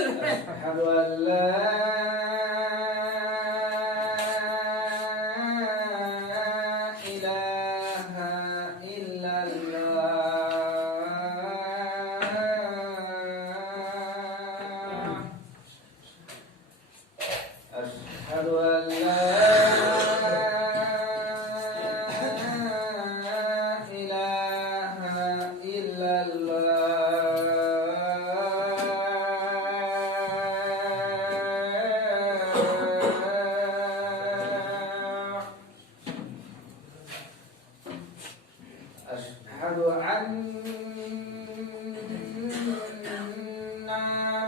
أشهد أن لا إله إلا الله أشهد أن لا إله إلا الله أشهد أن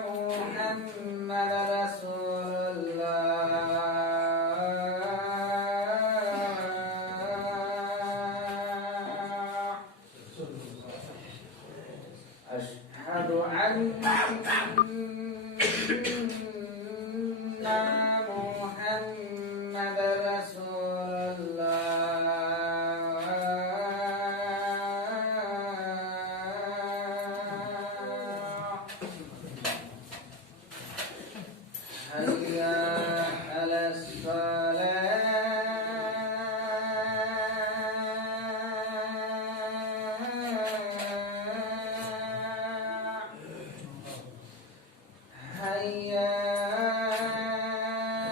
محمد رسول الله أشهد أن محمد رسول الله حي على الصلاة حي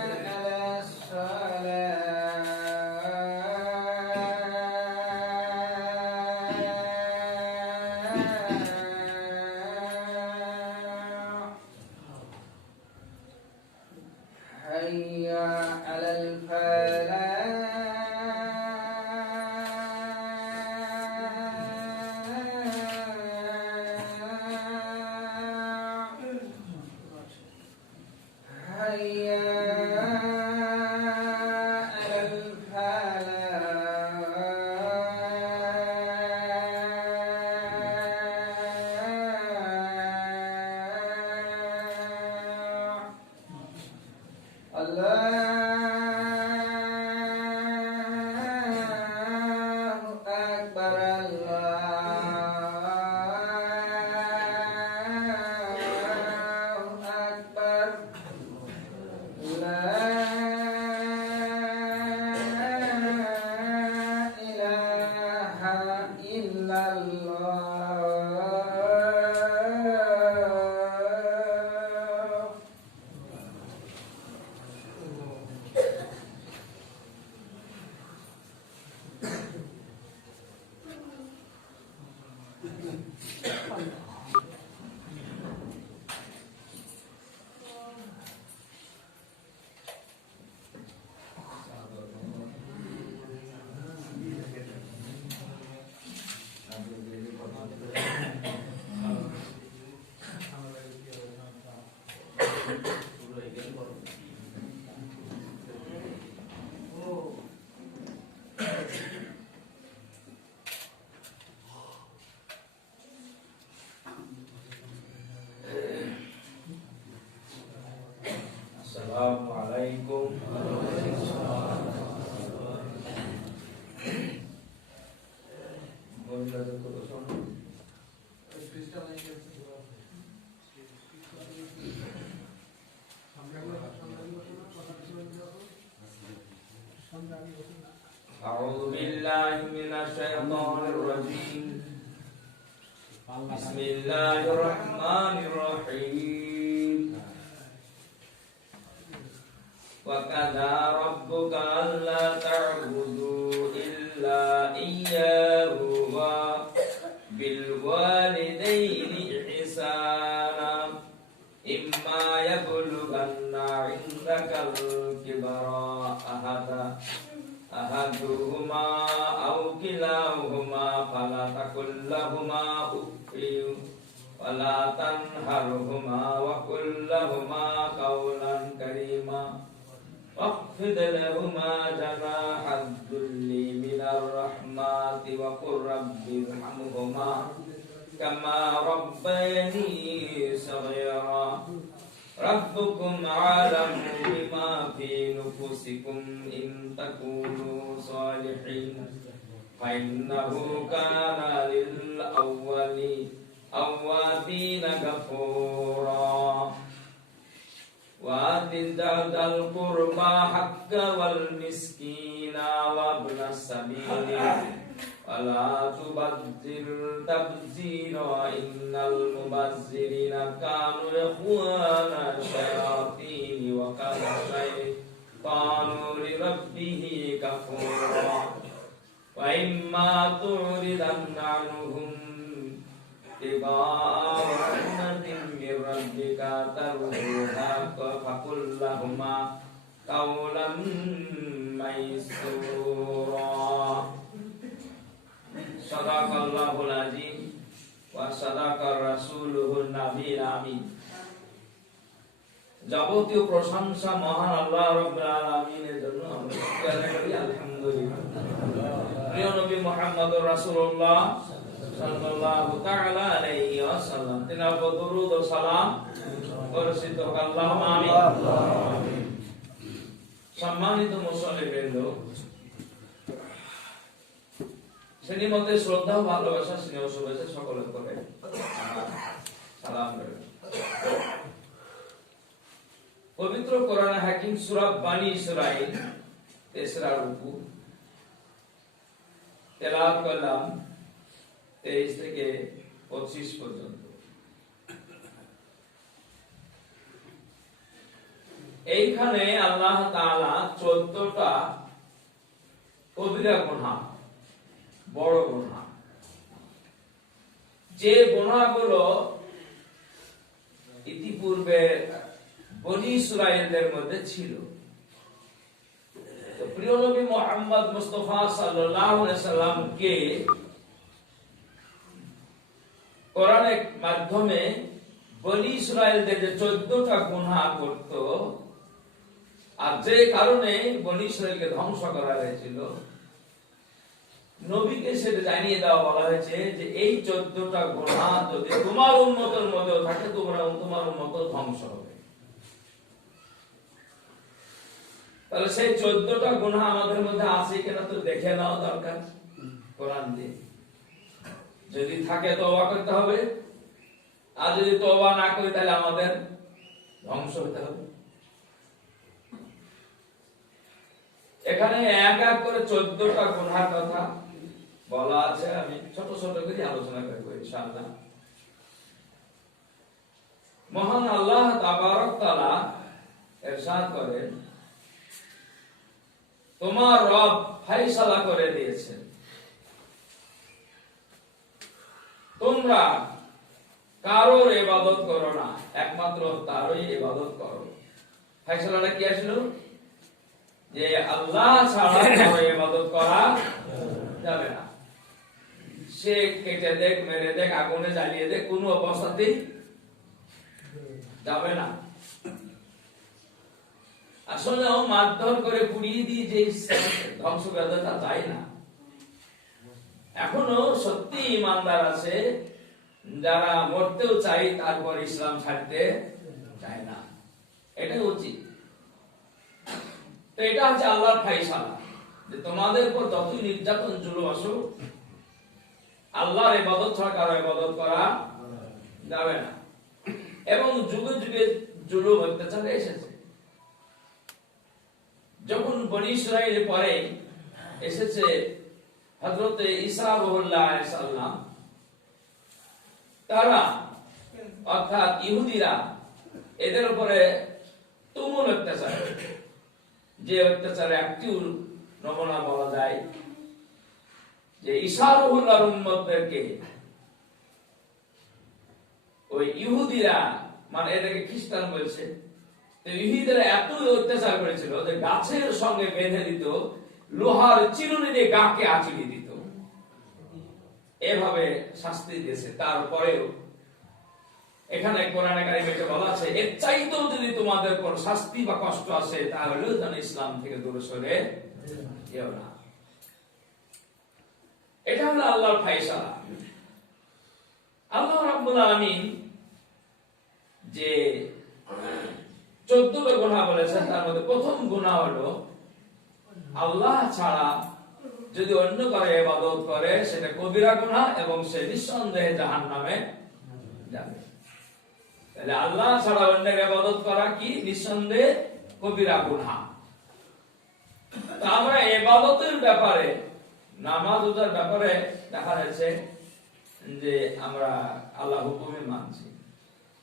على الصلاة حي على الفلاح حي على الفلاح الله أكبر الله أكبر لا إله إلا الله Assalamualaikum. A'udzu billahi minasyaitonir rajim. Bismillahirrahmanirrahim. Wa qadara rabbuka alla ta'budu illa iyyahu wa bil walidayni ihsana imma yablughanna 'indaka al-kibara ahaduhuma aw kilahuma fala taqul lahumā uffin wa la tanharhumā wa qul lahumā qawlan karīmā واخفض لهما جناح الذل من الرحمة وقل رب ارحمهما كما ربياني صغيرا ربكم أعلم بما في نفوسكم إن تكونوا صالحين فإنه كان للأولين غفورا যাল কুরবা হাক্কা ওয়াল মিসকিনা ওয়া ইবনাস সাবিলি ওয়ালা তুবাজ্জির তাবযীরা ইন্নাল মুবাজ্জিরিনা কানু ইখওয়ানা শায়াতিন ওয়া কানা শাইতানু লিরাব্বিহি কাফুরা ওয়া ইম্মা তুরিদান্না আনহুম ابتغاء رحمة من ربك ترجوها فقل لهما قولا ميسورا صدق الله العظيم وصدق رسوله النبي الأمين যাবতীয় প্রশংসা মহান আল্লাহ রাব্বুল আলামিনের জন্য আমরা শুকরিয়া করি আলহামদুলিল্লাহ। প্রিয় নবী মুহাম্মদুর রাসূলুল্লাহ সাল্লাল্লাহু তাআলা আলাইহি ওয়াসাল্লাম তিনার উপর দরুদ ও সালাম বর্ষিত হোক, আল্লাহুম্মা আমিন। সম্মানিত মুসল্লিবৃন্দ, শ্রেণীর মধ্যে শ্রদ্ধা ও ভালোবাসা, স্নেহ শুভেচ্ছা সকলের করে সালাম রইল। পবিত্র কোরআন হাকিম সূরা বানী ইসরাঈল তেসরা রুকু তেলাওয়াত করলাম 23 থেকে 25 পর্যন্ত। এইখানে আল্লাহ তাআলা 14টা কবিরা গুনাহ, বড় গুনাহ, যে গুনাহগুলো ইতিপূর্বে বনী ইসরাঈলদের মধ্যে ছিল। তো প্রিয় নবী মুহাম্মদ মুস্তাফা সাল্লাল্লাহু আলাইহি সাল্লামকে কোরআনের মাধ্যমে বনী ইসরাঈলদের যে 14টা গুনাহ করত, আর যে কারণে বনী ইসরাঈলকে ধ্বংস করা হয়েছিল, নবীকে সেটা জানিয়ে দেওয়া বলা হয়েছে যে এই 14টা গুনাহ যদি তোমার উম্মতের মধ্যে থাকে, তোমার উম্মত ধ্বংস হবে। তাহলে সেই 14টা গুনাহ আমাদের মধ্যে আছে কিনা তো দেখে নেওয়া দরকার কোরআন দিয়ে। যদি থাকে তওবা করতে হবে, আর যদি তওবা না করি তাহলে আমাদের ধ্বংস হতে হবে। এখানে এক এক করে 14টা গুনাহর কথা বলা আছে, আমি ছোট ছোট করে আলোচনা করব ইনশাআল্লাহ। মহান আল্লাহ তাবারক তাআলা ইরশাদ করেন, তোমার রব ফয়সালা করে দিয়েছেন, তোমরা কারোর ইবাদত করো না, একমাত্র তারই ইবাদত করো। ফয়সালাটা কি আসলো? যে আল্লাহ ছাড়া কারো ইবাদত করা যাবে না। সে কেটে দেখ, মেরে দেখ, আগুনে জ্বালিয়ে দেখ, কোনো অবস্থাতেই যাবে না। আসলে মারধর করে পুড়িয়ে দিয়ে যে ধ্বংস বেদনা যায় না। এখনো সত্যি ইমানদার আছে যারা মরতেও চাই, তারপর ইসলাম ছাড়তে চায় না। এটা উচিত। তো এটা হচ্ছে আল্লাহর ফয়সালা, যে তোমাদের উপর যতই নির্যাতন জুলুম আসুক, আল্লাহর ইবাদত ছাড়া কারো ইবাদত করা যাবে না। এবং যুগে যুগে জুলুম অত্যাচার এসেছে। যখন বনী ইসরাঈল পরে এসেছে হযরত ঈসা আলাইহিস সালাম, তারা অর্থাৎ ইহুদিরা এদের উপরে তুমুল অত্যাচার, যে অত্যাচারে একটি নমুনা বলা যায় যে ঈসা রুহুল্লাহর উম্মতদেরকে ওই ইহুদিরা, মানে এদেরকে খ্রিস্টান বলছে, তো ইহুদিরা এত অত্যাচার করেছিল যে গাছের সঙ্গে বেঁধে দিত, লোহার চিরুনি দিয়ে গাকে আঁচড়ে দিত, এভাবে শাস্তি দিয়েছে। তারপরেও এখানে কোরআনে কারিমে বলা আছে, এর চাইতেও যদি তোমাদের উপর শাস্তি বা কষ্ট আসে, তাহলেও যেন ইসলাম থেকে দূরে সরে যেও না। এটা হলো আল্লাহর ফয়সালা। আল্লাহ রাব্বুল আলামিন যে 14টা গুনাহ বলেছেন, তার মধ্যে প্রথম গুনাহ হলো আল্লাহ ছাড়া যদি অন্য কারো ইবাদত করে, সেটা কবিরা গুনাহ এবং সে নিঃসন্দেহে জাহান্নামে যাবে। তাহলে আল্লাহ ছাড়া অন্যের ইবাদত করা কি নিঃসন্দেহে কবিরা গুনাহ। তো আমরা ইবাদতের ব্যাপারে, নামাজ রোজার ব্যাপারে দেখা যাচ্ছে যে আমরা আল্লাহ হুকুমে মানছি,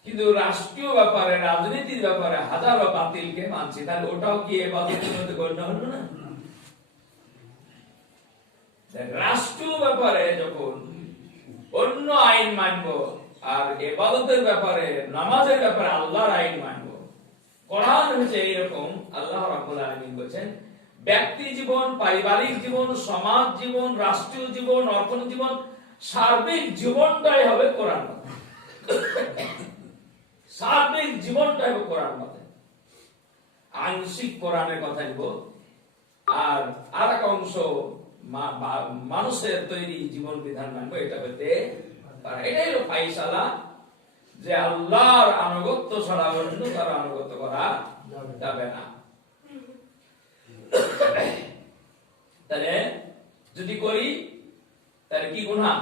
কিন্তু রাষ্ট্রীয় ব্যাপারে, রাজনীতির ব্যাপারে হাজারো বাতিলকে মানছি, তাহলে ওটাও কি ইবাদতের মধ্যে গণ্য হলো না? রাষ্ট্রীয় ব্যাপারে যখন অন্য আইন মানবো, আর ইবাদতের ব্যাপারে, নামাজের ব্যাপারে আল্লাহর আইন মানবো। কোরআন হচ্ছে এইরকম, আল্লাহ রাব্বুল আলামিন বলেছেন ব্যক্তি জীবন, পারিবারিক জীবন, সমাজ জীবন, রাষ্ট্রীয় জীবন, অর্থনৈতিক জীবন, সার্বিক জীবনটাই হবে কোরআন মতে। সার্বিক জীবনটাই হবে কোরআন মতে। আংশিক কোরআনের কথা নিব, আর আরেক অংশ মানুষের তৈরি জীবন বিধান মানবো। এটা হতে পারে, এটাই হলো ফাইসালা, যে আল্লাহর আনুগত্য ছাড়া অন্য কারো আনুগত্য করা যাবে না। তাহলে যদি করি তাহলে কি গুনাহ?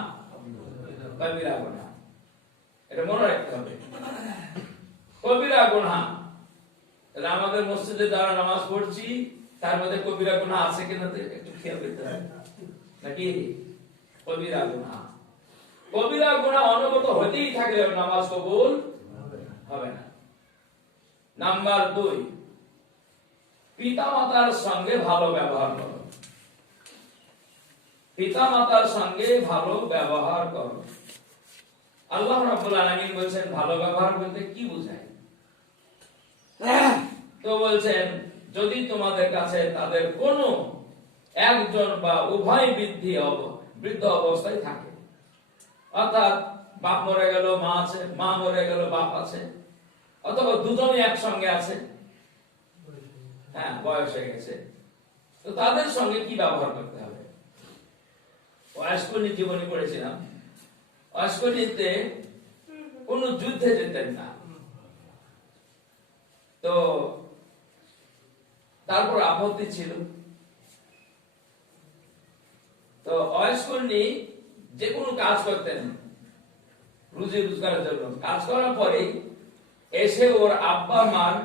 কবিরা গুনাহ। এটা মনে রাখতে হবে, কবিরা গুনাহ। তাহলে আমাদের মসজিদে যারা নামাজ পড়ছি তার মধ্যে কবিরা গুনাহ আছে কিনা একটু খেয়াল করতে হবে নাকি? কবিরা গুনাহ, কবিরা গুনাহ অনুগত হতেই থাকলে নামাজ কবুল হবে না। নাম্বার 2, পিতামাতার সঙ্গে ভালো ব্যবহার করো। পিতামাতার সঙ্গে ভালো ব্যবহার করো। আল্লাহ রাব্বুল আলামিন বলেছেন ভালো ব্যবহার বলতে কি বোঝায়? তো বলছেন যদি তোমাদের কাছে তাদের কোনো একজন বা উভয় বৃদ্ধ অবস্থায় থাকে, অর্থাৎ বাপ মরে গেল, মা আছে, মা মরে গেল, বাপ আছে, অথবা দুজনে একসঙ্গে আছে, হ্যাঁ বয়স হয়ে গেছে, তো তাদের সঙ্গে কি ব্যবহার করতে হবে? অয়স্কনীর জীবনী পড়েছিলাম, অয়স্কনীতে কোন যুদ্ধে যেতেন না, তো তারপর আপত্তি ছিল, তো অয়স্কনী যে কোনো কাজ করতেন রুজি রোজগারের জন্য, কাজ করার পরে এসে ওর আব্বা মার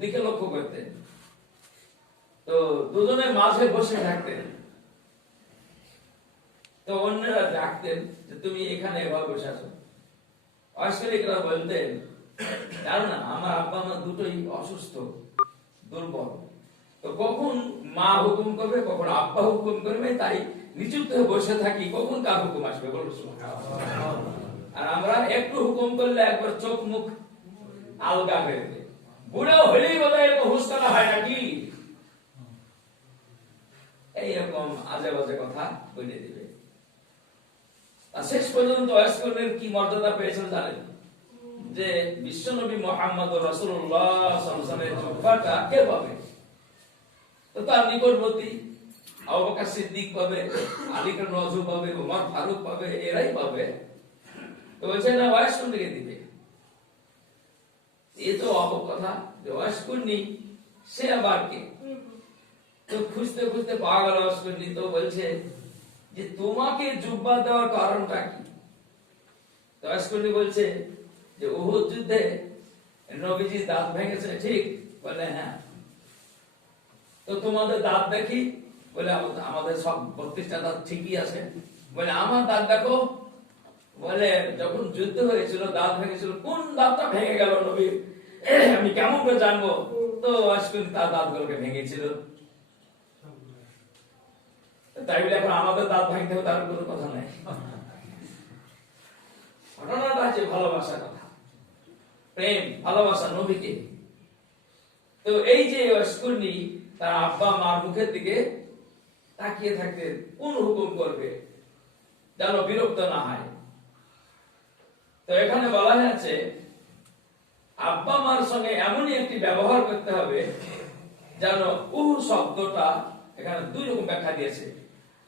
দিকে লক্ষ্য করতেন, তো দুজনের মাঝে বসে থাকতেন, তো অন্যরা ডাকতেন যে তুমি এখানে এভাবে বসে আছো। অস্ট্রেলিয়ারা বলতেন জানো না আমার আব্বা মা দুটোই অসুস্থ, দুর্বল, তো কখন মা হুকুম করবে কখন আব্বা হুকুম করবে, তাই নিচুপ হয়ে বসে থাকি, কখন কার হুকুম আসবে বলো। আর আমরা একটু হুকুম করলে একবার চোখ মুখ আলগা হয়ে যাবে, বুড়ো হলেই বলে এরকম হুঁশকানা হয় নাকি, এইরকম আজে বাজে কথা বলে দিবে। আর শেষ পর্যন্ত অয়স্কনের কি মর্যাদা পেয়েছেন জানেন? যে বিশ্বনবী মুহাম্মদ রাসূলুল্লাহ সাল্লাল্লাহু আলাইহি ওয়াসাল্লামের জুব্বাটা কে পাবে? তো তার নিকটবর্তী আবু বকর সিদ্দিক পাবে, আলী রাদিয়াল্লাহু আনহু পাবে, ওমর ফারুক পাবে, এরাই পাবে। তো বলছে না অয়স্কনকে দিবে। এ তো অবাক কথা, যে অয়স্কনি সে আবার কে? তো খুঁজতে খুঁজতে পাওয়া গেল অয়স্কনি, তো বলছে যে তোমাকে জুব্বা দেওয়ার কারণটা কি? তো অয়স্কনি বলছে যে উহুদ যুদ্ধে নবীজি দাঁত ভেঙেছে, ঠিক? বলে হ্যাঁ। তো তোমাদের দাঁত দেখি, বলে আমাদের সব 32টা দাঁত ঠিকই আছে। বলে আমার দাঁত দেখো, বলে যখন যুদ্ধ হয়েছিল দাঁত ভেঙেছিল, কোন দাঁতটা ভেঙে গেল নবী, আমি কেমন করে জানবো? তো অয়স্কনি তার দাঁতগুলোকে ভেঙেছিল, তাই বলে এখন আমাদের দাঁত ভাঙতে হবে তার কোনো কথা নাই। ঘটনাটা হচ্ছে ভালোবাসার কথা, প্রেম ভালোবাসা নবীকে। তো এই যে অয়স্কনি তার আব্বা মার মুখের দিকে তাকিয়ে থাকতে কোন হুকুম করবে যেন বিরক্ত না হয়। তো এখানে বলা হয়েছে আব্বা মার সঙ্গে এমনই একটি ব্যবহার করতে হবে যেন উহু শব্দটা এখানে দুই রকম ব্যাখ্যা দিয়েছে।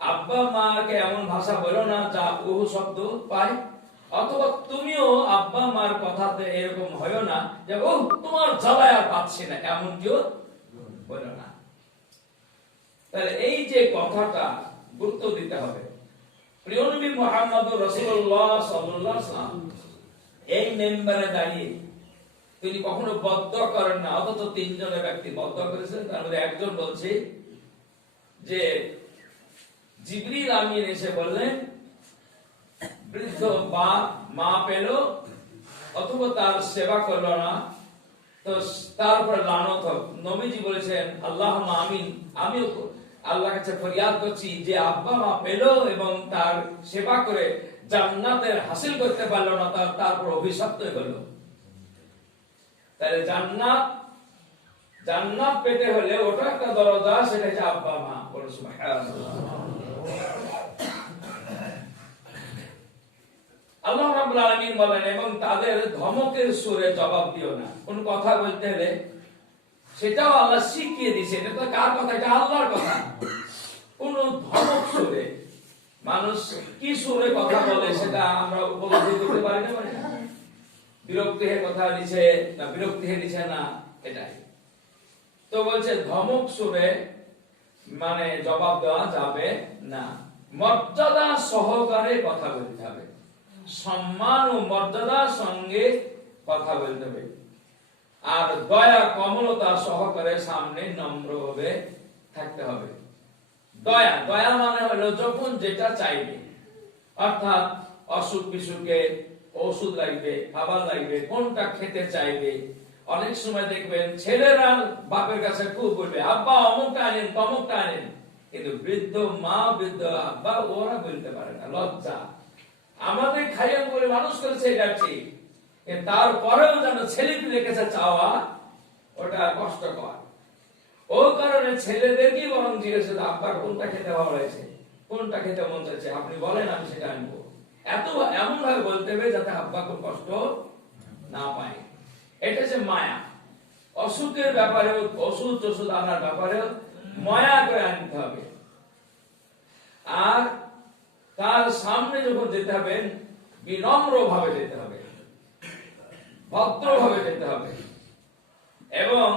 আব্বা মাকে এমন ভাষা বলো না যা উহু শব্দ পায়, অথবা তুমিও আব্বা মার কথাতে এরকম হয় না যে ও তোমার জ্বালায় আর পাচ্ছি না, এমন কেউ বলো না। তাহলে এই যে কথাটা গুরুত্ব দিতে হবে। প্রিয় নবী মুহাম্মদ রাসূলুল্লাহ সাল্লাল্লাহু আলাইহি ওয়াসাল্লাম এই মেম্বারে দাঁড়িয়ে তিনি কখনো বদদোয়া করেন না, অথচ তিনজনের ব্যক্তি বদদোয়া করেছেন। তার মধ্যে একজন বলছে যে জিবরিল আমিন এসে বললেন বৃদ্ধ মা পেল অথবা তার সেবা করলো না, তো তার উপর লানত হোক। নবীজি বলেছেন আল্লাহ আমিন, আমিও আল্লাহর কাছে ফরিয়াদ করছি যে আব্বা মা পেল এবং তার সেবা করে জান্নাতের হাসিল করতে পারলো না, তারপর অভিশপ্ত হলো। তাহলে জান্নাত পেতে হলে ওটা একটা দরজা, সেটা হচ্ছে আব্বা মা। বলে সুবহানাল্লাহ। আল্লাহ রাব্বুল আলামিন বলেন এবং তাদের ধমকের সুরে জবাব দিও না। কোন কথা বলতে হলে সেটাও আল্লাহ শিখিয়ে দিয়েছেন। এটা তো কার কথা? এটা আল্লাহর কথা। কোন ধমক সুরে, মানুষ কি সুরে কথা বলে সেটা আমরা উপলব্ধি করতে পারি না। বিরক্তি হয়ে কথা দিচ্ছে না, বিরক্তি হয়ে দিচ্ছে না, এটাই তো বলছে ধমক সুরে মানে জবাব দেওয়া যাবে না। মর্যাদা সহকারে কথা বলতে হবে, সম্মান ও মর্যাদার সঙ্গে কথা বলতে হবে, আর দয়া কমলতা সহকারে সামনে নম্রভাবে থাকতে হবে। দয়া মানে হলো যখন যেটা চাইবে, অর্থাৎ অসুখ বিসুখে ওষুধ লাগবে, খাবার লাগবে, কোনটা খেতে চাইবে। অনেক সময় দেখবেন ছেলেরা বাপের কাছে খুব বলবে আব্বা অমুকটা আনেন তমুকটা আনেন, কিন্তু বৃদ্ধ মা বৃদ্ধ আব্বা ওরা বলতে পারে না, লজ্জা। আমাদের খাইয়া বলে মানুষ করেছে এটা ঠিক, তারপরেও যেন ছেলে পিলে কাছে চাওয়া ওটা কষ্টকর। ও কারণে ছেলেদেরকেই বরং জিজ্ঞেস আব্বার কোনটা খেতে ভালো লাগছে, কোনটা খেতে মন চাইছে, আপনি বলেন আমি সেটা আনবো। এমন ভাবে বলতে হবে যাতে আব্বা খুব কষ্ট না পায়। এটা হচ্ছে মায়া। অসুখের ব্যাপারে ওষুধ আনার ব্যাপারে মায়া করে আনতে হবে। আর তার সামনে যখন যেতে হবে বিনম্র ভাবে যেতে হবে, ভদ্র ভাবে যেতে হবে এবং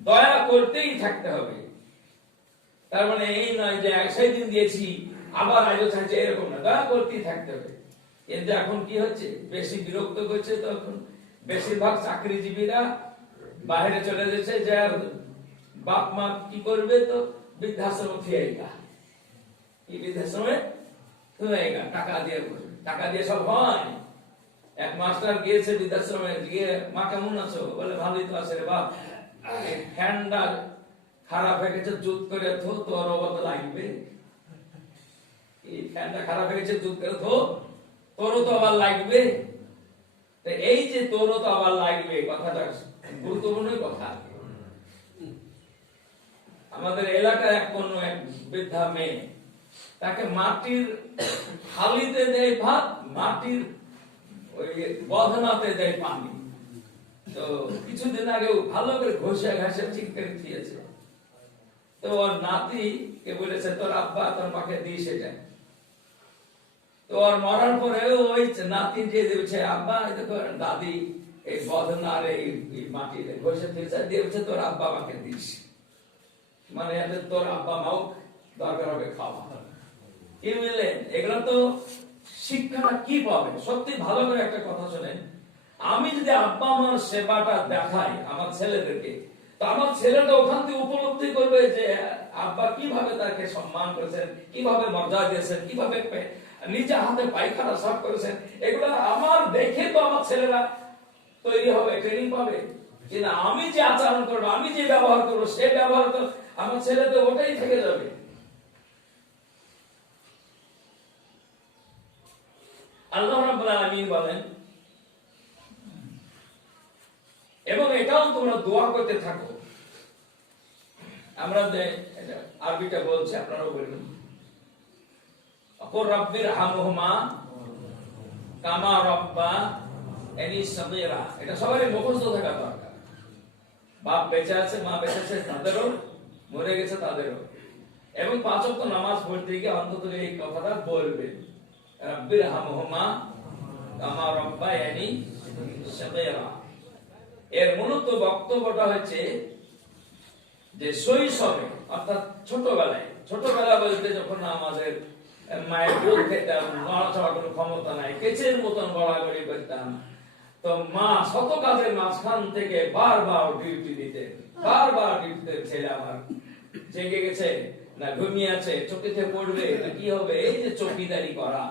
দয়া করতেই থাকতে হবে। তার মানে এই নয় যে সেদিন দিয়েছি আবার আজও চাইছে, এরকম না, দয়া করতেই থাকতে হবে। কিন্তু এখন কি হচ্ছে, বেশি বিরক্ত করছে, তখন বেশিরভাগ চাকরিজীবীরা বাইরে চলে যাচ্ছে, যে বাপ মা কি করবে, তো বৃদ্ধাশ্রমে ফিরেগা, কি বৃদ্ধাশ্রমে ফিরেগা, টাকা দিয়ে সব হয়। এক মাস্টার গিয়েছে বৃদ্ধাশ্রমে, গিয়ে মা কেমন আছো, বলে ভালোই তো আছে রে বাপ, ফ্যানটা খারাপ হয়ে গেছে, জুত করে থো, তোর অবদ লাগবে। এই ফ্যানটা খারাপ হয়ে গেছে, জুত করে থো, তোরও তো আবার লাগবে। এই যে তোরও তো আবার লাগবে কথাটা গুরুত্বপূর্ণ কথা। আমাদের এলাকায় এক বৃদ্ধা মেয়ে, তাকে মাটির থালিতে দেয় ভাত, মাটির ওই বদনাতে দেয় পানি। তো কিছুদিন আগে ভালো করে ঘষে ঘাসে ঠিক করে দিয়েছে। তো ওর নাতি কে বলেছে তোর আব্বা তোর মাকে দিই সেটা। তো ওর মরার পরে ওই নাতি যে দিয়েছে আব্বা দাদি এই বদনার এই মাটিতে ঘষে দিয়েছে, তোর আব্বা মাকে দিস, মানে তোর আব্বা মাও দরকার হবে খাওয়া। কি বুঝলেন? এগুলো তো শিক্ষাটা কি পাবে? সত্যি ভালো করে একটা কথা শোনেন, আমি যদি আব্বা মার সেবাটা দেখাই আমার ছেলেদেরকে, তো আমার ছেলেটা ওখান থেকে উপলব্ধি করবে যে আব্বা কিভাবে তাকে সম্মান করেছেন, কিভাবে মর্যাদা দিয়েছেন, কিভাবে নিজে হাতে পায়খানা সাফ করেছেন। এগুলো আমার দেখে তো আমার ছেলেরা তৈরি হবে, ট্রেনিং পাবে। কিন্তু আমি যে আচরণ করবো, আমি যে ব্যবহার করবো, সে ব্যবহার তো আমার ছেলে তো ওটাই থেকে যাবে। আল্লাহ রাব্বুল আলামিন বলেন এবং এটাও তোমরা দোয়া করতে থাকো। আমরা আরবিটা বলছি, আপনারাও বলবেন, অপর রব্বির হামহুমা কামা রাব্বায়ানি সগীরা। এটা সবারই মুখস্থ থাকা দরকার। বাপ বেঁচে আছে, মা বেঁচে আছে, তাদেরও, মরে গেছে তাদেরও। এবং 5 ওয়াক্ত নামাজ পড়তে গিয়ে অন্তত এই কথাটা বলবেন, রব্বির হামহুমা কামা রাব্বায়ানি সগীরা। এর মূলত বক্তব্যটা হচ্ছে যে শৈশবে অর্থাৎ ছোটবেলা বলতে যখন আমাদের মায়ের দুধ খেতাম, নড়াচড়া কোনো ক্ষমতা নাই, কেচের মতন গড়াগড়ি করতাম, তো মা শত কাজের মাঝখান থেকে বারবার ডিউটি দিতেন, বারবার ডিউটিতে ছেলে আমার জেগে গেছে না ঘুমিয়ে আছে, চোখেতে পড়বে না কি হবে, এই যে চৌকিদারি করা।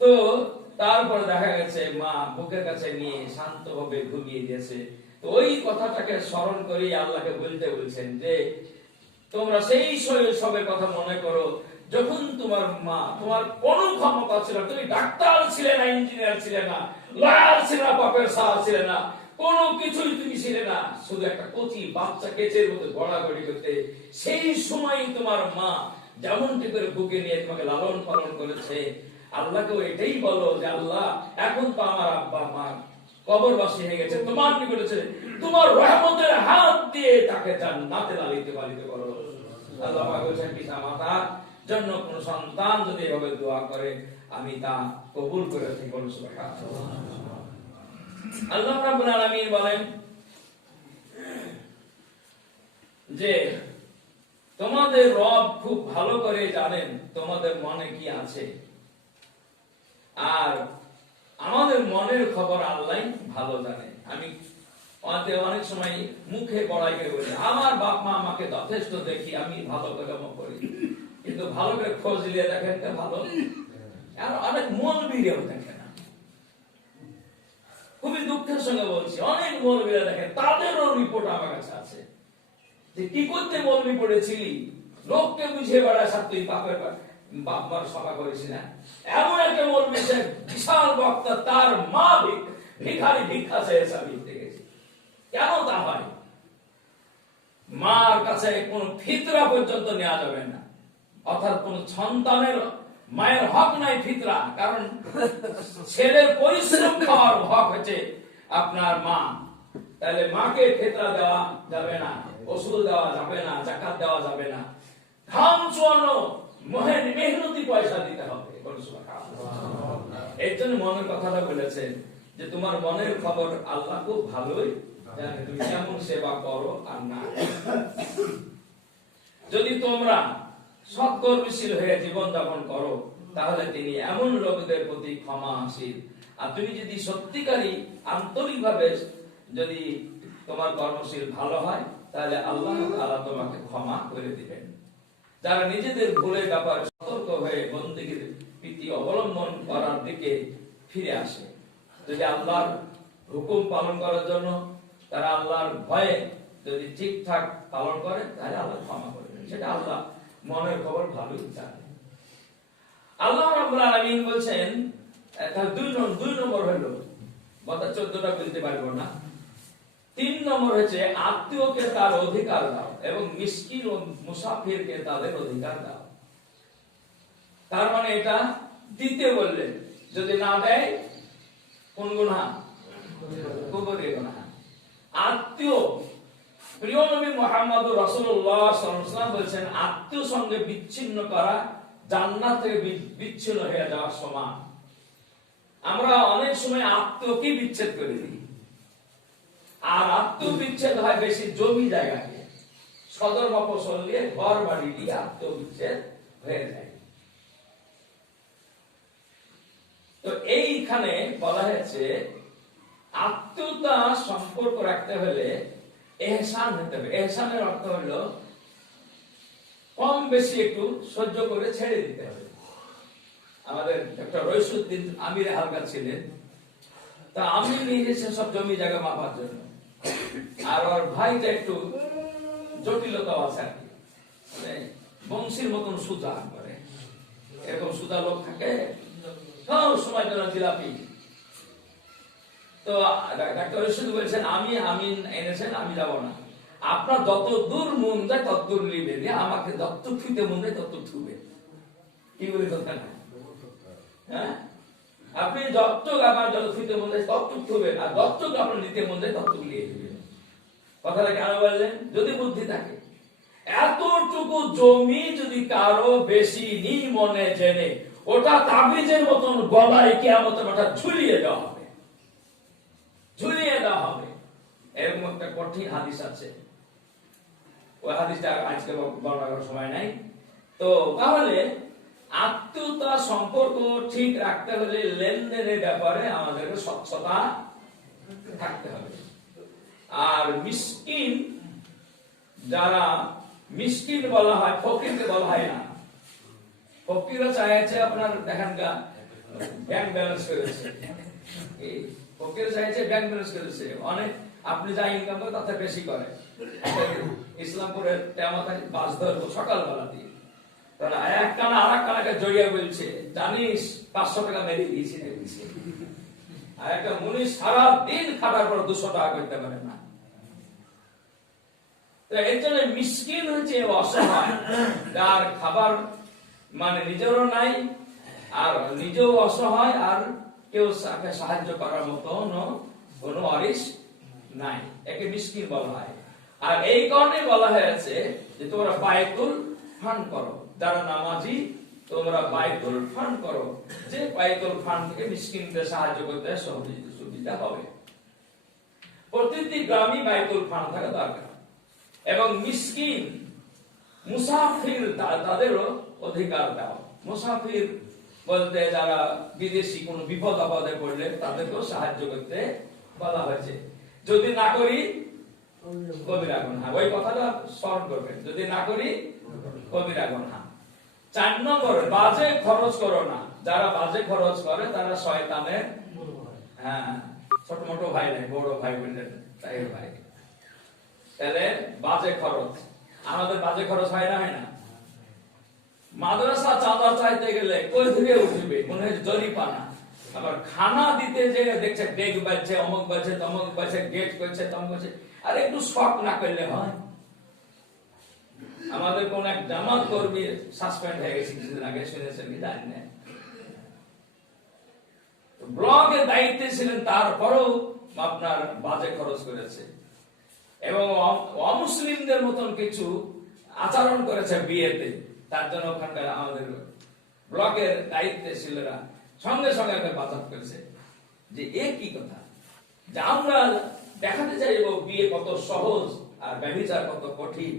তো তারপরে দেখা গেছে মা বুকের কাছে নিয়ে শান্তভাবে ঘুমিয়ে দিয়েছে। তো ওই কথাটাকে স্মরণ করে আল্লাহকে বলতে বলছেন যে তোমরা সেই শৈশবের কথা মনে করো যখন তোমার মা, তোমার কোনো ক্ষমতা ছিল না, তুমি ডাক্তার ছিলে না, ইঞ্জিনিয়ার ছিলে না, লয়ার ছিলে না, প্রফেসর ছিলে না, কোনো কিছুই তুমি ছিলে না, শুধু একটা কচি বাচ্চা কেচের মতো গড়াগড়ি করতে। সেই সময় তোমার মা যেমনটি করে বুকে নিয়ে তোমাকে লালন পালন করেছে, আল্লাহকেও এটাই বলো যে আল্লাহ এখন তো আমার আব্বা মা কবরবাসী হয়ে গেছে, তোমার কি করেছে, তোমার রহমতের হাত দিয়ে তাকে জান্নাতে লালিত পালিত করো। আল্লাহ পাক বলেছেন পিতা মাতার জন্য কোন সন্তান যদি এভাবে দোয়া করে আমি তা কবুল করে থাকি। বলুন সুবহানাল্লাহ। আল্লাহ রাব্বুল আলামিন বলেন যে তোমাদের রব খুব ভালো করে জানেন তোমাদের মনে কি আছে, আর আমাদের মনের খবর আল্লাহই ভালো জানে। আমি অনেক সময় মুখে বড়াই করে বলি আমার বাপ মা আমাকে যথেষ্ট দেখি, আমি ভালো করে করি, কিন্তু ভালো করে খোঁজ নিয়ে দেখেন তো ভালো, আর অনেক মৌলবীরাও দেখে না। খুবই দুঃখের সঙ্গে বলছি, অনেক মৌলবীরা দেখেন, তাদেরও রিপোর্ট আমার কাছে আছে যে কি করতে মৌলবী পড়েছিলি, লোককে বুঝিয়ে বেড়া সাথে তুই বাপের বাপ মার সভা করেছি না। এমন একটা মৌলবী বিশাল বক্তা, তার মা ভিখারি ভিক্ষা চেয়েছে, আমি দেখেছি। কেন তা হয়? মার কাছে কোন ফিতরা পর্যন্ত নেওয়া যাবে না, অর্থাৎ কোন সন্তানের মায়ের হক নাই ফিতরা, কারণ ছেলের পরিশ্রম খাওয়ার হক হচ্ছে আপনার মা। তাহলে মাকে ফিতরা দেওয়া যাবে না, ওষুধ দেওয়া যাবে না, যাকাত দেওয়া যাবে না, ঘাম চুয়ানো মেহনতি পয়সা দিতে হবে। এর জন্য মনের কথাটা বলেছেন যে তোমার মনের খবর আল্লাহ খুব ভালোই জানে, তুমি কেমন সেবা করো আর না। যদি তোমরা সৎকর্মশীল হয়ে জীবন যাপন করো তাহলে তিনি এমন লোকদের প্রতি ক্ষমাশীল। আর তুমি যদি সত্যিকারী আন্তরিকভাবে যদি তোমার কর্মশীল ভালো হয় তাহলে আল্লাহ তাআলা তোমাকে ক্ষমা করে দিবেন। যারা নিজেদের ভুলের ব্যাপারে সতর্ক হয়ে বন্দেগীর প্রীতি অবলম্বন করার দিকে ফিরে আসে, যদি আল্লাহর হুকুম পালন করার জন্য তারা আল্লাহর ভয়ে যদি ঠিকঠাক পালন করে তাহলে আল্লাহ ক্ষমা করবেন, সেটা আল্লাহ মনের খবর ভালোই জানে। আল্লাহ রাব্বুল আলামিন বলছেন, তাহলে দুই নম্বর হলো, কথা 14টা বলতে পারবো না। 3 নম্বর হচ্ছে আত্মীয়কে তার অধিকার দাও এবং মিসকিন ও মুসাফিরকে তাদের অধিকার দাও। তার মানে এটা দিতে বললেন, যদি না দেয় কোন গুনাহ? কবরে গুনাহ। আত্মীয়, প্রিয় নবী মুহাম্মদুর রাসূলুল্লাহ সাল্লাল্লাহু আলাইহি ওয়াসাল্লাম বলেছেন আত্মীয় সঙ্গে বিচ্ছিন্ন করা জান্নাত থেকে বিচ্ছিন্ন হয়ে যাওয়ার সমান। আমরা অনেক সময় আত্মীয়কে বিচ্ছেদ করে দিই, আর আত্মীয় বিচ্ছেদ হয় বেশি জমি জায়গাকে, সদর মফস্বল দিয়ে ঘর বাড়ি দিয়ে আত্মীয় বিচ্ছেদ হয়ে যায়। তো এইখানে বলা হয়েছে আত্মীয়তা সম্পর্ক রাখতে হলে এহসান হতে হবে। এহসানের অর্থ হলো কম বেশি একটু সহ্য করে ছেড়ে দিতে হবে। আমাদের ডক্টর রইসুদ্দিন আমির হালকা ছিলেন, তা আমি নিয়ে গেছি সব জমি জায়গা মাপার জন্য, আর ওর ভাইটা একটু জটিলতা আছে আর কি, মানে বংশীর মতন সুজা করে, এরকম সুজা লোক থাকে সব সময় জন্য জিলাপি। তো ডাক্তার রশিদ বলছেন আমি এনেছেন, আমি যাব না, আপনার যত দূর মন যায় তত দূর নিবে, আমাকে যত থুইতে মন যায় তত থুবে। কি বলে কথা না? হ্যাঁ, আপনি যতটুক আমার যত থুইতে মন যায় ততটুক থুবেন, আর যতটুক আপনার নিতে মন যায় ততটুক নিয়ে দিবেন। কথাটা কেন বললেন? যদি বুদ্ধি থাকে। এতটুকু জমি যদি কারো বেশি নি মনে জেনে ওটা তাবিজের মতন গলায় কিয়ামতের মাঠে ঝুলিয়ে দেওয়া হবে, ঝুলিয়ে দেওয়া হবে। এরকম একটা কঠিন হাদিস আছে, ওই হাদিসটা আজকে বর্ণনা করার সময় নাই। তো তাহলে আত্মীয়তা সম্পর্ক ঠিক রাখতে হলে লেনদেনের ব্যাপারে আমাদেরকে স্বচ্ছতা থাকতে হবে। আর মিসকিন, যারা মিসকিন বলা হয়, ফকিরকে বলা হয় না। ফকিরও চাইছে আপনার দেখেন ব্যাংক ব্যালেন্স করেছে, ফকির চাইছে ব্যাংক ব্যালেন্স করেছে অনেক, আপনি যা ইনকাম করেন তাতে বেশি করে। ইসলামপুরের তেমাতায় বাস ধরবো সকালবেলা দিয়ে, তারা এক কানা আর এক কানাকে জড়িয়ে বলছে, জানিস 500 টাকা মেরে দিয়েছি দেখেছি। আর একটা মুনিশ সারা দিন খাটার পর 200 টাকা করতে পারে না। তো এর জন্য মিসকিন হচ্ছে অসহায়, যার খাবার মানে নিজেরও নাই, আর নিজেও অসহায়, আর কেউ তাকে সাহায্য করার মতো কোনো ওয়ারিশ নাই, একে মিসকিন বলা হয়। আর এই কারণে বলা হয়েছে যে তোমরা বায়তুল ফান্ড করো, যারা নামাজি তোমরা বায়তুল ফান্ড করো, যে বায়তুল ফান্ড থেকে মিসকিনদের সাহায্য করতে সুবিধা হবে। প্রতিটি গ্রামে বায়তুল ফান্ড থাকা দরকার। এবং মিসকিন, মুসাফির তাদেরও অধিকার দাও। মুসাফির বলতে যারা বিদেশি কোন বিপদ আপদে পড়লে তাদেরকেও সাহায্য করতে বলা হয়েছে। যদি না করি কবিরা গুনাহ, ওই কথাটা স্মরণ করবেন, যদি না করি কবিরা গুনাহ। 4 নম্বর, বাজে খরচ করো না। যারা বাজে খরচ করে তারা শয়তানের ছোট মোটো ভাই নাই, বড় ভাই বললেন তাই ভাই। তাহলে বাজে খরচ, আমাদের বাজে খরচ হয় না, হয় না? মাদ্রাসা চাঁদা চাইতে গেলে কই থেকে উঠবে, মনে হয় জরিপানা। আবার খানা দিতে যে দেখছে ডেক বাজছে, অমুক বাজছে, তমুক বাজছে, গেট করছে, তমুক করছে, আর একটু শখ না করলে হয়? আমাদের কোন এক জামাত কর্মী সাসপেন্ড হয়ে গেছে কিছুদিন আগে, শুনেছেন কি জানি না। ব্লকের দায়িত্বে ছিলেন, তারপরেও আপনার বাজে খরচ করেছে এবং অমুসলিমদের মতন কিছু আচরণ করেছে বিয়েতে। তার জন্য ওখানকার আমাদের ব্লকের দায়িত্বে ছিলেরা সঙ্গে সঙ্গে বাজার করেছে যে এ কি কথা, যে আমরা দেখাতে চাইব বিয়ে কত সহজ আর ব্যভিচার কত কঠিন।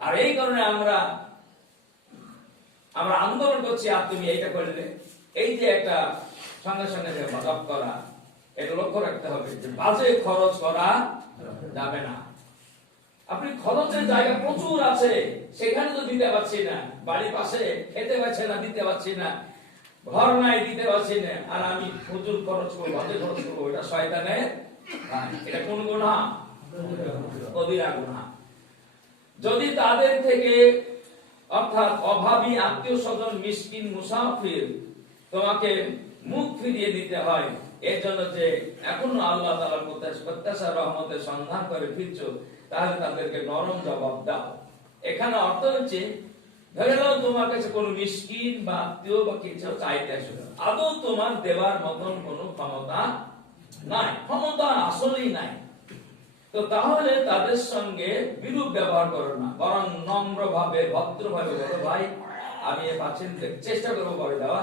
আর এই কারণে আমরা আন্দোলন করছি, আর তুমি এইটা করলে। এই যে একটা সঙ্গে সঙ্গে বাজার করা, এটা লক্ষ্য রাখতে হবে যে বাজে খরচ করা যাবে না। আপনি খরচের জায়গা প্রচুর আছে, সেখানে তো দিতে পারছি না, বাড়ির পাশে খেতে পারছে না, দিতে পারছি না, ঘর নাই, দিতে পারছি না, আর আমি প্রচুর খরচ করবো, বাজে খরচ করবো, এটা শয়তানের। এটা কোন গুনাহ? কবিরা গুনাহ। যদি তাদের থেকে অর্থাৎ অভাবী আত্মীয় স্বজন, মিসকিন, মুসাফির তোমাকে মুখ ফিরিয়ে দিতে হয়, এর জন্য যে এখনো আল্লাহ তাআলার প্রত্যাশা রহমতের সন্ধান করে ফিরছো, তাহলে তাদেরকে নরম জবাব দাও। এখানে অর্থ হচ্ছে, ধরে নাও তোমার কাছে কোনো মিসকিন বা আত্মীয় বা কিছু চাইতে আসলে আদৌ তোমার দেওয়ার মতন কোনো ক্ষমতা নাই, ক্ষমতা আসলেই নাই, তো তাহলে তাদের সঙ্গে বিরূপ ব্যবহার করো না, বরং নম্র ভাবে, ভদ্র ভাবে বলো, ভাই আমি পাচ্ছি, চেষ্টা করবো করে দেওয়া,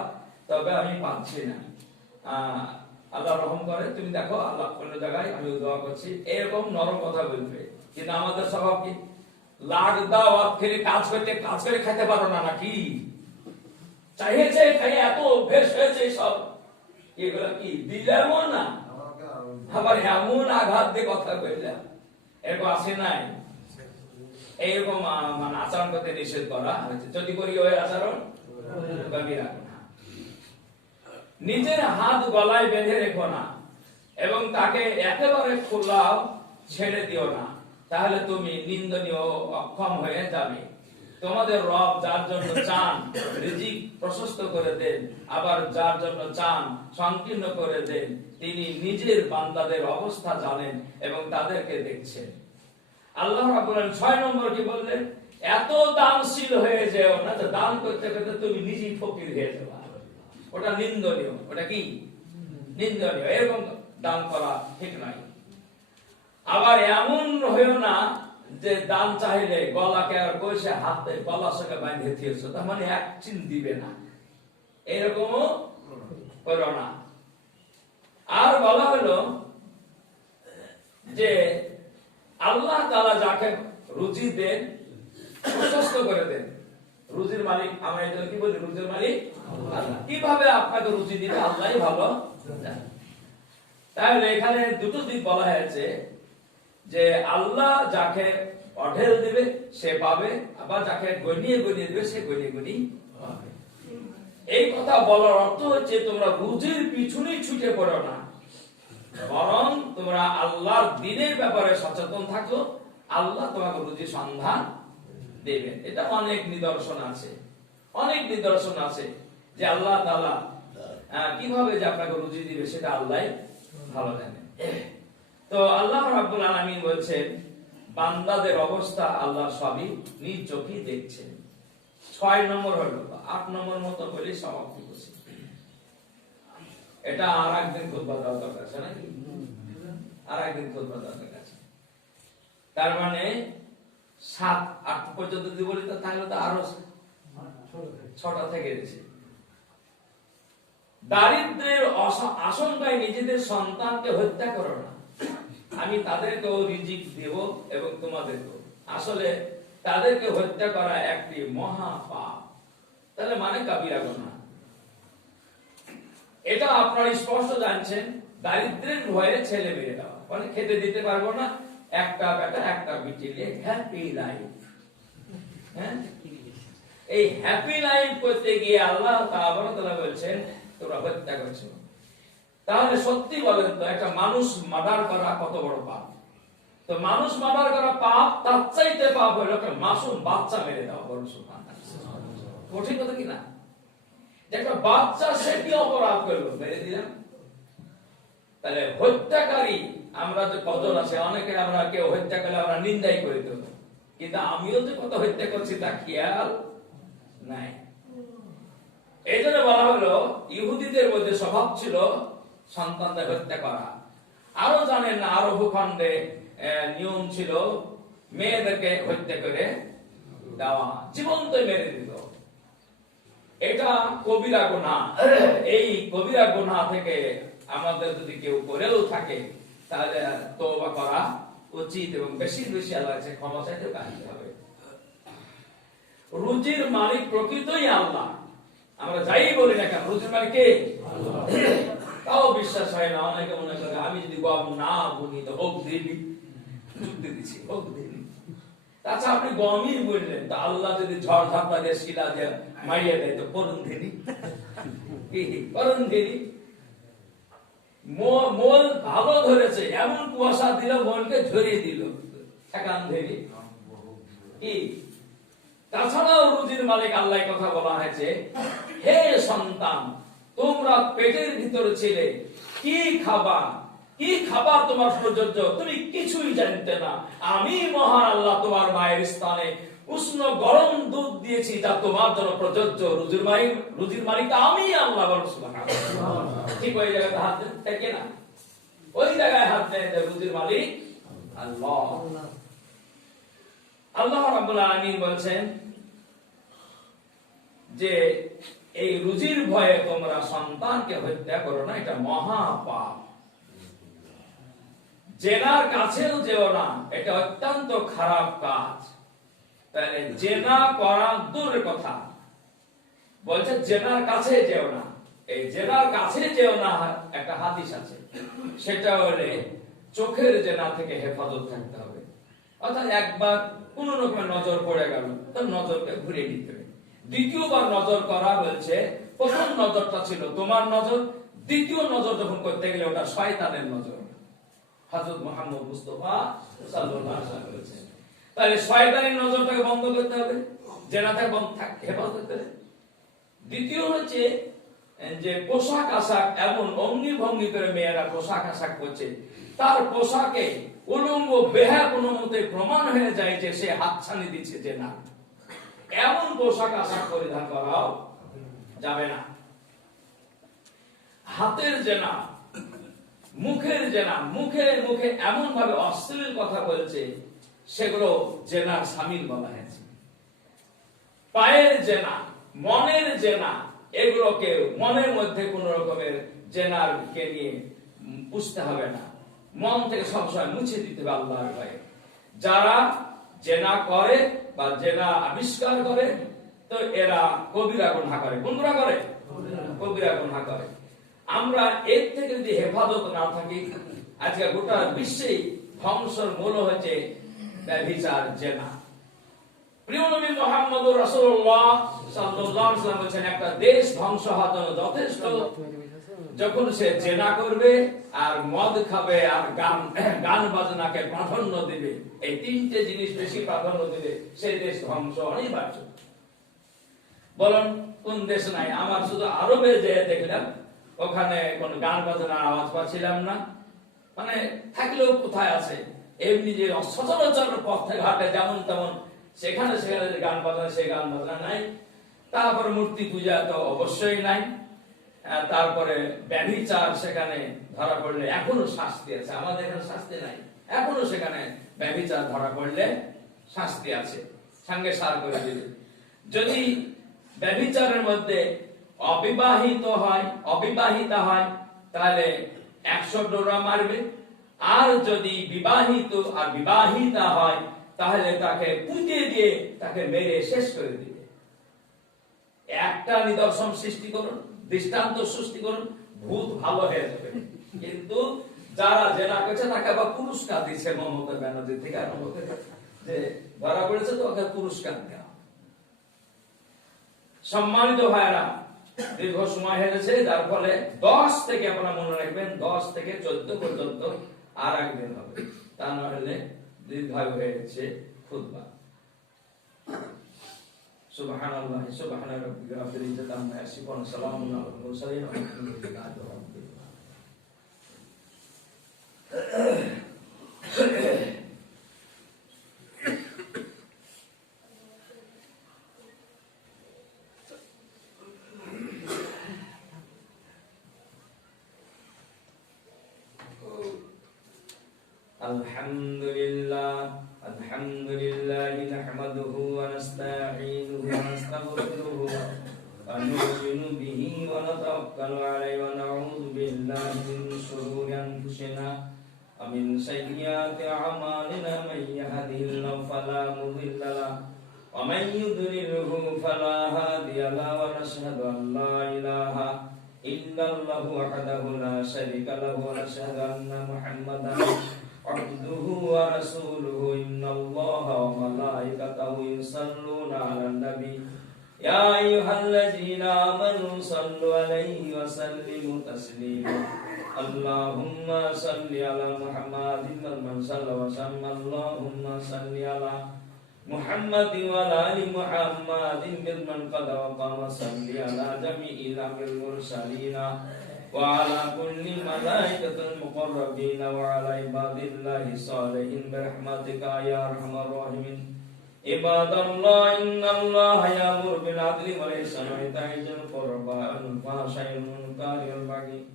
তবে আমি পাচ্ছি না, আল্লাহ রহম করে, তুমি দেখো আল্লাহ অন্য জায়গায়, আমি দোয়া করছি, এরকম নরম কথা বলবে। কিন্তু আমাদের স্বভাব কি, লাগ দাও খেলে কাজ করে খাইতে পারো না নাকি? চাইছে খাই, এত অভ্যেস হয়েছে সব, এগুলো কি দিলাম না? আবার এমন আঘাত দিয়ে কথা বললাম, এরকম আসে নাই? এইরকম মানে আচরণ করতে নিষেধ করা হয়েছে। যদি করি ওই আচরণ, কবিরা গুনাহ। নিজের হাত গলায় বেঁধে রেখো না এবং তাকে একেবারে খোলা ছেড়ে দিও না, তাহলে তুমি নিন্দনীয় অক্ষম হয়ে যাবে। তোমাদের রব যার জন্য চান রিজিক প্রশস্ত করে দেন, আবার যার জন্য চান সংকীর্ণ করে দেন। তিনি নিজের বান্দাদের অবস্থা জানেন এবং তাদেরকে দেখছেন। আল্লাহ রাব্বুল আলামিন 6 নম্বর কি বললেন? এত দানশীল হয়ে যেও না যে দান করতে করতে তুমি নিজেই ফকির হয়ে যাবে। ওটা নিন্দনীয়, ওটা কি নিন্দনীয়, এরকম দান করা ঠিক নয়। আবার এমন হয়েও না যে দান চাইলে গলাকে আর কইছে হাতে গলার সঙ্গে বাঁধে দিয়েছো, তার মানে এক চিন দিবে না, এরকমও করো না। আর বলা হলো যে আল্লাহ তাআলা যাকে রুজি দেন প্রশস্ত করে দেন। রুজির মালিক, আমরা এজন্য কি বলি, রুজির মালিক আল্লাহ। কিভাবে আপনাকে রুজি দিবে আল্লাহই ভালো জানেন। তাহলে এখানে দুটো দিক বলা হয়েছে, যে আল্লাহ যাকে অঢেল দিবে সে পাবে, আবার যাকে গনিয়ে গনিয়ে দিবে সে গনিয়ে গনিয়ে পাবে। এই কথা বলার অর্থ হচ্ছে তোমরা রুজির পিছনেই ছুটে পড়ো না, বরং তোমরা আল্লাহর দ্বীনের ব্যাপারে সচেতন থাকো, আল্লাহ তোমাকে রুজির সন্ধান দেবেন। এটা অনেক নিদর্শন আছে, অনেক নিদর্শন আছে যে আল্লাহ তাআলা কিভাবে যে আপনাকে রুজি দিবে সেটা আল্লাহই ভালো জানেন। তো আল্লাহ রাব্বুল আলামিন বলছেন বান্দাদের অবস্থা আল্লাহ সবই নিজ চোখেই দেখছেন। 6 নম্বর হলো, 8 নম্বর মতো বলে সমাপ্তি করছি। এটা আর একদিন খুতবা দেওয়া দরকার আছে নাকি? আর একদিন খুতবা দেওয়া দরকার আছে। তার মানে 7, 8 পর্যন্ত যদি বলি তাহলে তো আরো 6টা থেকে গেছে। দারিদ্র্যের আশঙ্কায় নিজেদের সন্তানকে হত্যা করো না, আমি তাদেরকেও রিজিক দেব এবং তোমাদেরকেও। আসলে তাদেরকে হত্যা করা একটি মহা পাপ। তাহলে মানে কাবিরা গুনাহ। এটা আপনারা স্পষ্ট জানছেন, দারিদ্র্যের ভয়ে ছেলে মেরে দেওয়া, মানে খেতে দিতে পারবো না, একটা বেটা একটা বিটি নিয়ে হ্যাপি লাইফ। হ্যাঁ, এই হ্যাপি লাইফ করতে গিয়ে আল্লাহ তাআলা বলছেন তোমরা হত্যা করছো। তাহলে সত্যি বলেন তো একটা মানুষ মার্ডার করা কত বড় পাপ? তো মানুষ মার্ডার করা পাপ, তার চাইতে পাপ হলো একটা মাসুম বাচ্চা মেরে দেওয়া। বড় সুবহানাল্লাহ, কঠিন কথা কি না? একটা বাচ্চা সে কি অপরাধ করলো, মেরে দিলাম। তাহলে হত্যাকারী আমরা যে কজন আছে, অনেকে আমরা কেউ হত্যা করলে আমরা নিন্দাই করে দেব, কিন্তু আমিও যে কত হত্যা করছি তা খেয়াল নাই। এই জন্য বলা হলো ইহুদিদের মধ্যে স্বভাব ছিল সন্তানদের হত্যা করা। আরো জানেন না, আরব ভূখণ্ডে নিয়ম ছিল মেয়েদেরকে হত্যা করে দেওয়া, জীবন্ত মেরে দিত। এটা কবিরা গুনাহ। এই কবিরা গুনাহ থেকে আমাদের যদি কেউ করেও থাকে তাহলে তওবা করা উচিত এবং বেশি বেশি আল্লাহর কাছে ক্ষমা চাইতে বাধ্য হবে। রুজির মালিক প্রকৃতই আল্লাহ। আমরা যাই বলি না কেন, রুজির মালিক কে? আল্লাহ। তাও বিশ্বাস হয় না, অনেকে মনে করে আমি যদি গম না বুনি তো হোক দিবি, যুক্তি দিচ্ছি হোক দিবি। আচ্ছা আপনি গমই বললেন, তা আল্লাহ যদি ঝড় ঝাপটা দিয়ে শিলা দিয়ে মারিয়ে দেয় তো করুন দিনি, করুন দিনি। মোল ভালো ধরেছে, এমন কুয়াশা দিল মনকে ঝরিয়ে দিল, ঠেকান ধরি কি? তাছাড়াও রুজির মালিক আল্লাহ কথা বলা হয়েছে, হে সন্তান তোমরা পেটের ভিতরে ছিলে, কি খাবা কি খাবার তোমার প্রযোজ্য তুমি কিছুই জানতে না। আমি মহান আল্লাহ তোমার মায়ের স্থানে উষ্ণ গরম দুধ দিয়েছি যা তোমার জন্য প্রযোজ্য। রুজির মালিক আমি আল্লাহ। বলো সুবহানাল্লাহ। ঠিক ওই জায়গায় হাত দেন, তাই কি না? ওই জায়গায় হাত দেন, রুজির মালিক আল্লাহ। আল্লাহ রাব্বুল আলামিন বলছেন যে এই রুজির ভয়ে তোমরা সন্তানকে হত্যা করো না, এটা মহা পাপ। জেনার কাছেও যেও না, এটা অত্যন্ত খারাপ কাজ। তাহলে জেনা করা দূরের কথা, বলছে জেনার কাছে যেও না। এই জেনার কাছে যেও না একটা হাদিস আছে, সেটা হলে চোখের জেনা থেকে হেফাজত থাকতে হবে। অর্থাৎ একবার কোন রকমের নজর পড়ে গেল, তার নজরকে ঘুরিয়ে নিতে হবে। দ্বিতীয়বার নজর করা বলছে, প্রথম নজরটা ছিল তোমার নজর, দ্বিতীয় নজর যখন করতে গেলে ওটা শয়তানের নজর। হযরত মুহাম্মদ মুস্তাফা সাল্লাল্লাহু আলাইহি ওয়াসাল্লাম বলেছেন। তাহলে শয়তানের নজরটাকে বন্ধ করতে হবে, জেনা থেকে বন্ধ থাকতে হেফাজত করতে হবে। দ্বিতীয় হচ্ছে যে পোশাক আশাক, এমন অঙ্গি ভঙ্গি করে মেয়েরা পোশাক আশাক করছে, তার পোশাকে উলঙ্গ বেহা কোনো মতে প্রমাণ হয়ে যায় যে সে হাতছানি দিচ্ছে জেনা, এমন পোশাক আশাক পরিধান করাও যাবে না। হাতের জেনা, মুখের জেনা, মুখে মুখে এমন ভাবে অশ্লীল কথা বলছে, সেগুলো জেনার শামিল বলা হয়েছে। পায়ের জেনা, মনের জেনা, এগুলোকে মনের মধ্যে কোন রকমের জেনার কে নিয়ে পুষতে হবে না, মন থেকে সবসময় মুছে দিতে হবে আল্লাহর ভয়ে। যারা জেনা করে বা জেনা আবিষ্কার করে, তো এরা কবিরা গুনাহ করে। কোন গুনাহ করে? কবিরা গুনাহ করে। আমরা এর থেকে যদি হেফাজত না থাকি, আজকে গোটা বিশ্বে ধ্বংসের মূল হচ্ছে ব্যভিচার, জেনা। প্রিয় নবী মুহাম্মদ রাসূলুল্লাহ সাল্লাল্লাহু আলাইহি ওয়াসাল্লাম বলেছেন, একটা দেশ ধ্বংস হওয়ার জন্য যথেষ্ট যখন সে জেনা করবে আর মদ খাবে আর গান বাজনাকে প্রাধান্য দিবে, এই তিনটে জিনিস বেশি প্রাধান্য দিবে, সেই দেশ ধ্বংস অনিবার্য। বলুন কোন দেশ নাই? আমার শুধু আরবে যে দেখলাম, ওখানে কোন গান বাজনার আওয়াজ পাচ্ছিলাম না, মানে থাকলেও কোথায় আছে, এমনি যে সচরাচর পথে ঘাটে যেমন তেমন সেখানে সেখানে যে গান বাজনা, সেই গান বাজনা নাই। তারপরে মূর্তি পূজা তো অবশ্যই নাই। তারপরে ব্যভিচার সেখানে ধরা পড়লে এখনো শাস্তি আছে, আমাদের এখানে শাস্তি নাই, এখনো সেখানে ব্যভিচার ধরা পড়লে শাস্তি আছে, সঙ্গে সার করে দিবে। যদি ব্যভিচারের মধ্যে অবিবাহিতা হয় তাহলে 100 ডোরা মারবে, আর যদি বিবাহিত আর বিবাহিতা হয় তাহলে তাকে পুঁতে দিয়ে তাকে মেরে শেষ করে দিবে। একটা নিদর্শন সৃষ্টি করুন, দৃষ্টান্ত সৃষ্টি করুন, ভূত ভালো হয়ে যাবে। কিন্তু যারা জেনা করেছে তাকে আবার পুরস্কার দিচ্ছে মমতা ব্যানার্জি থেকে আরম্ভ করে, যে ধরা পড়েছে তো ওকে পুরস্কার দেওয়া। সম্মানিত ভাইরা, দীর্ঘ সময় হয়ে গেছে, যার ফলে 10 থেকে আপনারা মনে রাখবেন, 10 থেকে 14 পর্যন্ত আর একদিন হবে, তা না হলে দীর্ঘায়ু হয়ে গেছে খুতবা। সুবহানাল্লাহ, সুবহানা রাব্বিকা রাব্বিল ইজ্জাতি আম্মা ইয়াসিফুন, সালামুন আলাল মুরসালিন, আলহামদুলিল্লাহি রাব্বিল আলামিন। Alhamdulillah nahmaduhu wa nasta'inuhu wa nastaghfiruhu wa nu'minu bihi wa natawakkalu alayhi wa na'udzu billahi min shururi anfusina wa min sayyiati a'malina, man yahdihillahu fala mudilla lahu wa man yudlilhu fala hadiya lahu, wa nashhadu an la ilaha illallah wahdahu la sharika lahu, wa nashhadu anna Muhammadan abduhu wa rasuluhu. Innallaha wa malaikatahu yusalluna 'alan nabi ya ayyuhallazina amanu sallu 'alaihi wa sallimu taslima. Allahumma salli 'ala Muhammadin man sallallahu wa sallam. Allahumma salli 'ala Muhammadin wa 'ala ali Muhammadin man qad waqama. Salli 'ala jami'il amril mursalina wa ala kulli malaikatil muqarrabin wa ala ibadillahi salihin birahmatika ya arhamar rahimin. Ibadallah, innallaha ya'muru bil 'adli wal ihsani wa ita'i dzil qurba wa yanha 'anil fahsya'i wal munkari wal baghi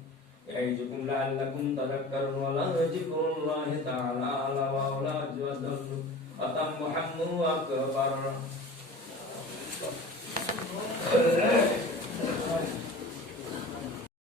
ya'idukum la'allakum tadhakkarun. Wa la dzikrullahi ta'ala ala wa la jadallu atam muhammu akbar.